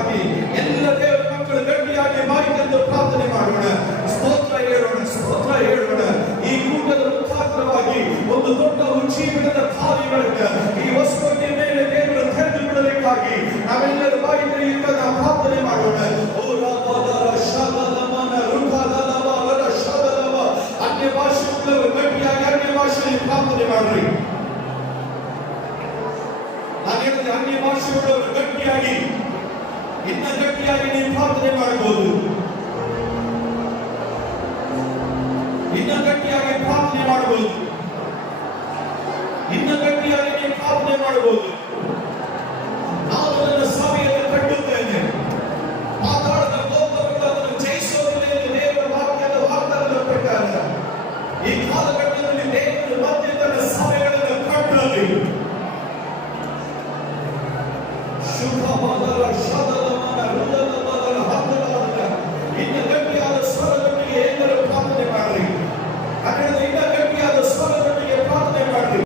ಭಾಷೆಗಳಿಗಾಗಿ ಎಲ್ಲ ದೇವರ ಮಕ್ಕಳು ಗಟ್ಟಿಯಾಗಿ ಬಾಯಿಗೆಂದು ಪ್ರಾರ್ಥನೆ ಮಾಡೋಣ. ಸ್ತೋತ್ರ ಹೇಳೋಣ, ಸ್ತೋತ್ರ ಹೇಳೋಣ. ಈ ಕೂಟದ ಮುಖಾಂತರವಾಗಿ ಒಂದು ದೊಡ್ಡ ಜೀವನದ ಕಾರ್ಯಗಳನ್ನು ಈ ಹೊಸಕೋಟೆ ಮೇಲೆ ದೇವರು ತೆರೆದು ಬಿಡಬೇಕಾಗಿ ನಾವೆಲ್ಲರೂ ಬಾಯಿ ತೆರೆಯುತ್ತಾ ನಾವು ಪ್ರಾರ್ಥನೆ ಮಾಡೋಣ. ಅನ್ಯ ಭಾಷೆಗಳು ಗಟ್ಟಿಯಾಗಿ ಅನ್ಯ ಭಾಷೆಯಲ್ಲಿ ಪ್ರಾರ್ಥನೆ ಮಾಡ್ರಿ. ನಾನು ಹೇಳಿದ್ರೆ ಅನ್ಯ ಭಾಷೆಗಳು ಗಟ್ಟಿಯಾಗಿ ಇನ್ನ ಗಟ್ಟಿಯಾಗಿ ನೀವು ಪ್ರಾರ್ಥನೆ ಮಾಡಬಹುದು. ಇನ್ನ ಗಟ್ಟಿಯಾಗಿ ಪ್ರಾರ್ಥನೆ ಮಾಡಬಹುದು. ಇನ್ನ ಗಟ್ಟಿಯಾಗಿ ನೀವು ಪ್ರಾರ್ಥನೆ ಮಾಡಬಹುದು. ನಾನು ನನ್ನ ಸಭೆಯನ್ನು ಕಟ್ಟುತ್ತೇನೆ. ಮಾತಾಡದ ಲೋಕವನ್ನು ಜಯಿಸೋದಿಲ್ಲ ಎಂದು ದೇವರ ವಾಕ್ಯದ ವಾಗ್ದಾನದ ಪ್ರಕಾರ ಈ ಕಾಲಘಟ್ಟದಲ್ಲಿ ದೇವರು ಮತ್ತೆ ತನ್ನ ಸಭೆಗಳನ್ನು ಕಟ್ಟಲಿ. ಶುಭವಾದ